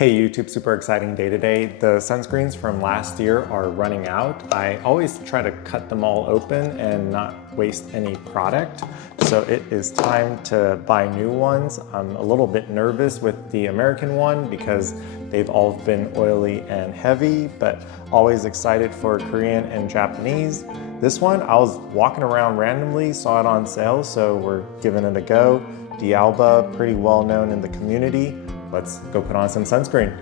Hey YouTube, super exciting day today. The sunscreens from last year are running out. I always try to cut them all open and not waste any product. So it is time to buy new ones. I'm a little bit nervous with the American one because they've all been oily and heavy, but always excited for Korean and Japanese. This one, I was walking around randomly, saw it on sale, so we're giving it a go. D'Alba, pretty well known in the community. Let's go put on some sunscreen.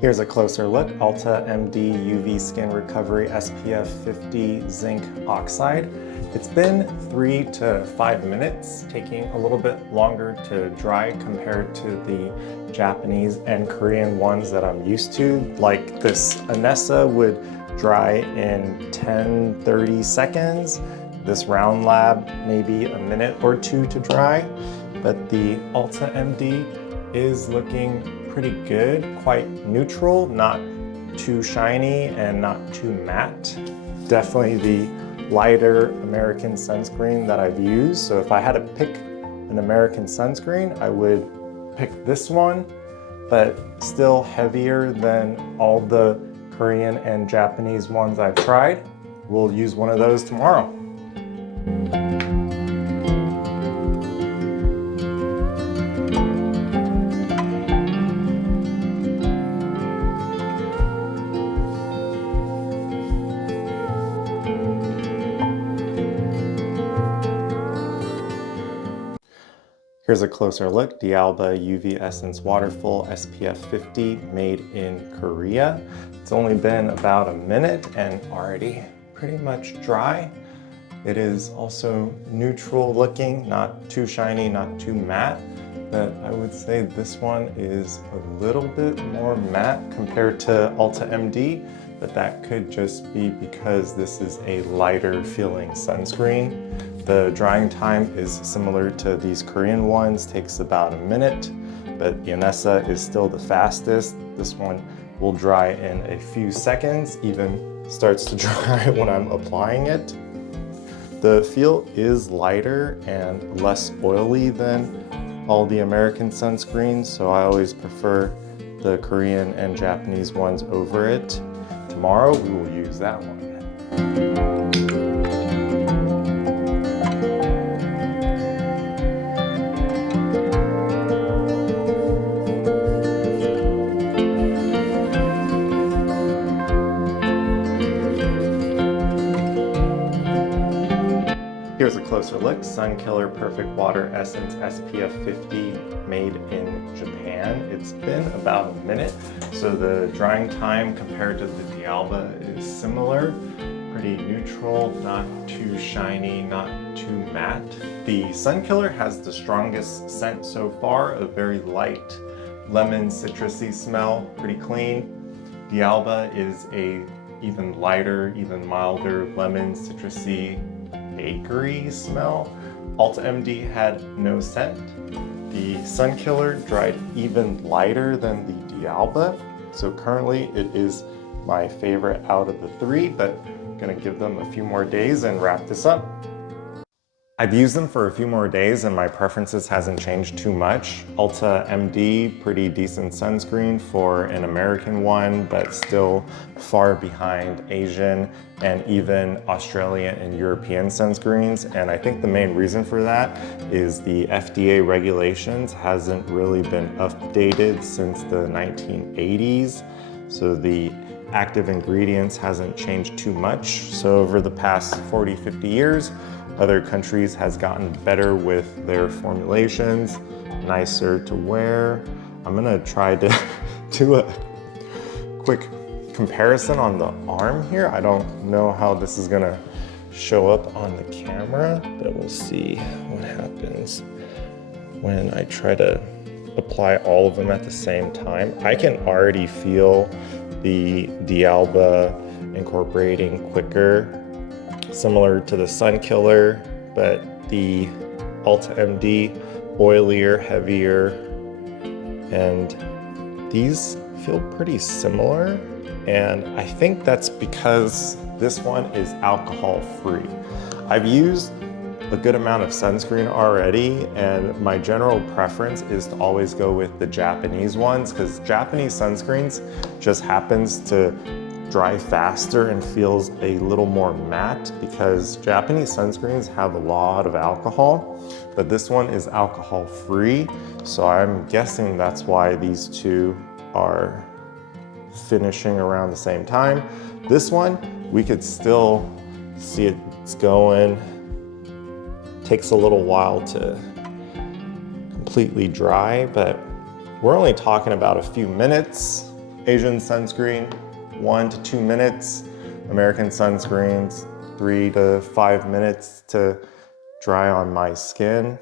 Here's a closer look, EltaMD UV Skin Recovery SPF 50 Zinc Oxide. It's been 3 to 5 minutes, taking a little bit longer to dry compared to the Japanese and Korean ones that I'm used to. Like this Anessa would dry in 10-30 seconds. This Round Lab, maybe a minute or two to dry. But the EltaMD is looking pretty good, quite neutral, not too shiny and not too matte. Definitely the lighter American sunscreen that I've used. So if I had to pick an American sunscreen, I would pick this one, but still heavier than all the Korean and Japanese ones I've tried. We'll use one of those tomorrow. Here's a closer look, D'Alba UV Essence Waterfull SPF 50 made in Korea. It's only been about a minute and already pretty much dry. It is also neutral looking, not too shiny, not too matte, but I would say this one is a little bit more matte compared to EltaMD, but that could just be because this is a lighter feeling sunscreen. The drying time is similar to these Korean ones, takes about a minute, but the Anessa is still the fastest. This one will dry in a few seconds, even starts to dry when I'm applying it. The feel is lighter and less oily than all the American sunscreens, so I always prefer the Korean and Japanese ones over it. Tomorrow we will use that one. Here's a closer look, Sunkiller Perfect Water Essence SPF 50 made in Japan. It's been about a minute, so the drying time compared to the D'Alba is similar. Pretty neutral, not too shiny, not too matte. The Sunkiller has the strongest scent so far, a very light lemon citrusy smell, pretty clean. D'Alba is a even lighter, even milder lemon citrusy bakery smell. EltaMD had no scent. The Sunkiller dried even lighter than the D'Alba, so currently it is my favorite out of the three, but I'm gonna give them a few more days and wrap this up. I've used them for a few more days and my preferences hasn't changed too much. EltaMD, pretty decent sunscreen for an American one, but still far behind Asian and even Australian and European sunscreens. And I think the main reason for that is the FDA regulations hasn't really been updated since the 1980s. So the active ingredients hasn't changed too much. So over the past 40, 50 years, other countries has gotten better with their formulations, nicer to wear. I'm gonna try to do a quick comparison on the arm here. I don't know how this is gonna show up on the camera, but we'll see what happens when I try to apply all of them at the same time. I can already feel the D'Alba incorporating quicker, similar to the Sunkiller, but the EltaMD oilier, heavier, and these feel pretty similar. And I think that's because this one is alcohol free. I've used a good amount of sunscreen already, and my general preference is to always go with the Japanese ones, because Japanese sunscreens just happens to dry faster and feels a little more matte, because Japanese sunscreens have a lot of alcohol, but this one is alcohol free. So I'm guessing that's why these two are finishing around the same time. This one, we could still see it's going. Takes a little while to completely dry, but we're only talking about a few minutes. Asian sunscreen, 1 to 2 minutes. American sunscreens, 3 to 5 minutes to dry on my skin.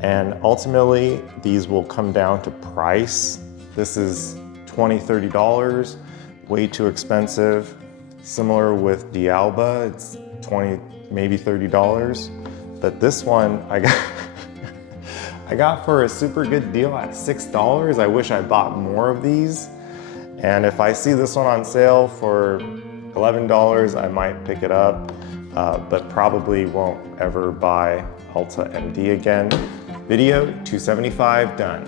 And ultimately, these will come down to price. This is $20, $30, way too expensive. Similar with D'Alba, it's $20, maybe $30. But this one I got for a super good deal at $6. I wish I bought more of these. And if I see this one on sale for $11, I might pick it up, but probably won't ever buy EltaMD again. Video 275 done.